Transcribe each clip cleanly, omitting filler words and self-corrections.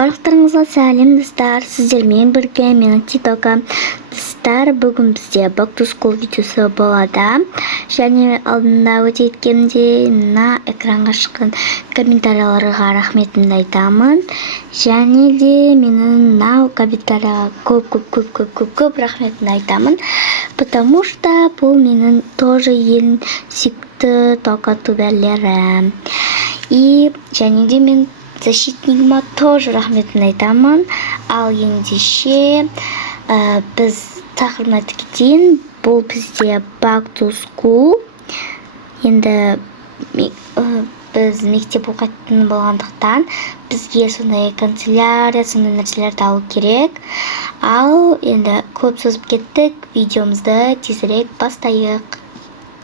Барлықтарыңызға сәлем достар, сіздермен бірге мен Титока. Достар, бүгін бізде Back to School видеосы болады. Және алдында өте еткенде мына экранға шыққан комментарияларға рахметімді айтамын. Және де менің мынау комментарияға көп рахметімді айтамын. Потому что бұл менің тоже ең сүйікті тока туберлері. И және де мен защитникыма тоже рахметімді айтамын. Ал ендеше біз тақырыбына кетейін. Бұл бізде Back to School. Енді біз мектеп оқитын болғандықтан бізге сондай канцелярия, сондай нәрселерді алу керек. Ал енді көп созып кеттік, видеомызды тезірек бастайық.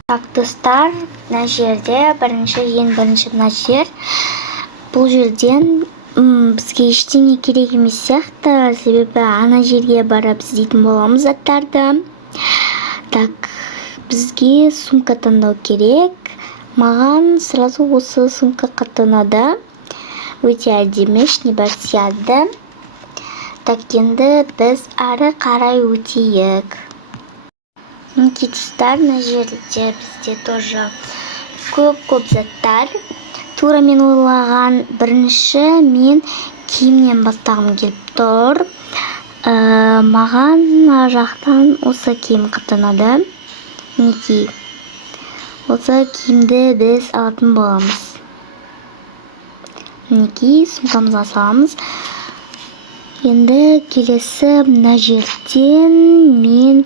Так, достар, мына жерде ең бірінші мына жер. Бұл жерден бізге ештеңе керек емес сияқты, себебі ана жерге барып іздейтін боламыз заттарды. Так, бізге сумка таңдау керек. Маған сразу осы сумка қатты ұнады. Өте әдемі, шнебар сияды. Так, енді біз ары қарай өтейік. Мінекей достар, мына жерде бізде тоже көп заттар. Тура мен ойлаған бірінші мен киімнен бастағым келіп тұр. Маған жақтан осы киім қатты ұнады. Мінекей. Осы киімді біз алатын боламыз. Мінекей, сумкамызға саламыз. Енді келесі мына жерден мен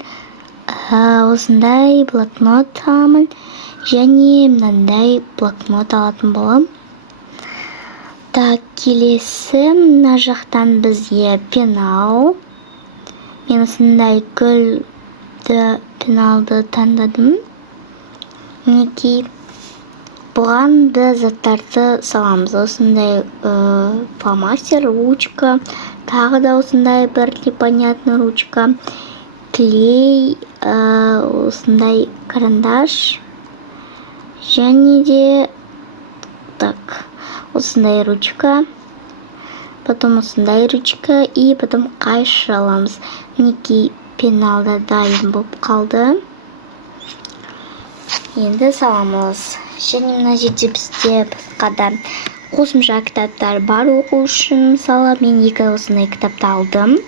осындай блокнот аламын. Және мынандай блокнот алатын болам. Так, келесі мына жақтан бізге пенал. Мен осындай гүлді пеналды таңдадым. Мінекей. Бұған біз заттарды саламыз. Осындай фломастер, ручка. Тағы да осындай бір непонятный ручка. Клей, осындай карандаш. Және де так, осындай ручка, потом осындай ручка и потом қайшы аламыз. Мінекей пеналда дайын болып қалды. Енді саламыз. Және мына жерде бізде басқа қосымша кітаптар бар оқу үшін. Мысалы, мен 2 осындай кітапты алдым.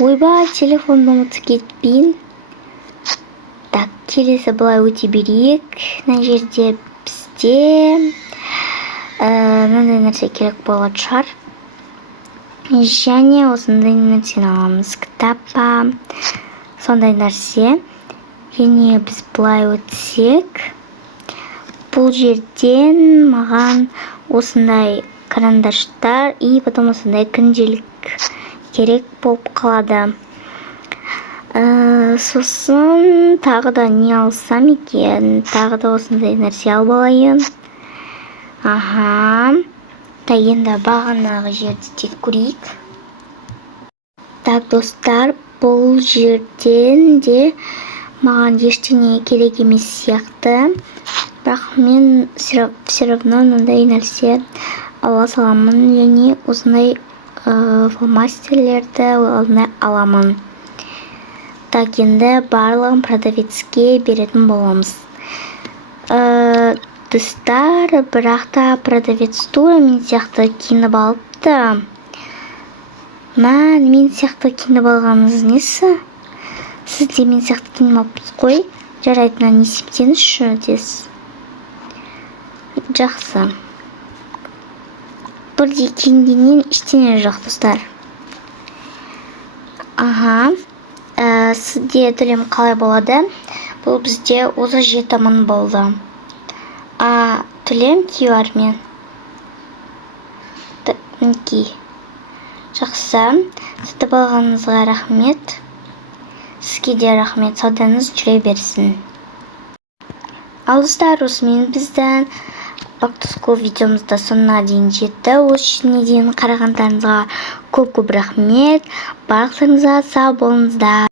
Ойбай, телефонды ұмытып кетпейін. Так, келесі былай өте берейік. Мына жерде бізде мынандай нәрсе керек болады шығар. Және осындай нәрсені аламыз. Кітап па, сондай нәрсе. Және біз былай өтсек. Бұл жерден маған осындай карандаштар и потом осындай күнделік керек болып қалады. Сосын тағы да не алсам екен, тағы да осындай нәрсе алып алайын. Аха. Та енді бағанағы жерді тек көрейік. Так, достар, бұл жерден де маған ештеңе керек емес сияқты. Бірақ мен все равно мынандай нәрсе ала саламын. Және осындай фломастерлерді аламын. Так, енді барлығын продавецке беретін боламыз. Достар, бірақ та продавец тура мен сияқты киініп алыпты. Мен сияқты киініп алғаныңыз несі? Сіз де мен сияқты киініп алыпсыз қой. Жарайды, не септеңізші десіз. Жақсы. Бірде киінгеннен ештеңе жоқ, достар. Аха. Сізде төлем қалай болады? Бұл бізде 37 мың болды. Төлем QR-мен. Мінекей. Жақсы. Сізді болғаныңызға рахмет. Сізге де рахмет. Сауданыз жүре берсін. Ал достар, осымен біздің Back to School видеомызда соңына дейін жетті. Осы үшін дейін қарағандарыңызға көп рахмет. Барлықтарыңызға сау болыңыздар.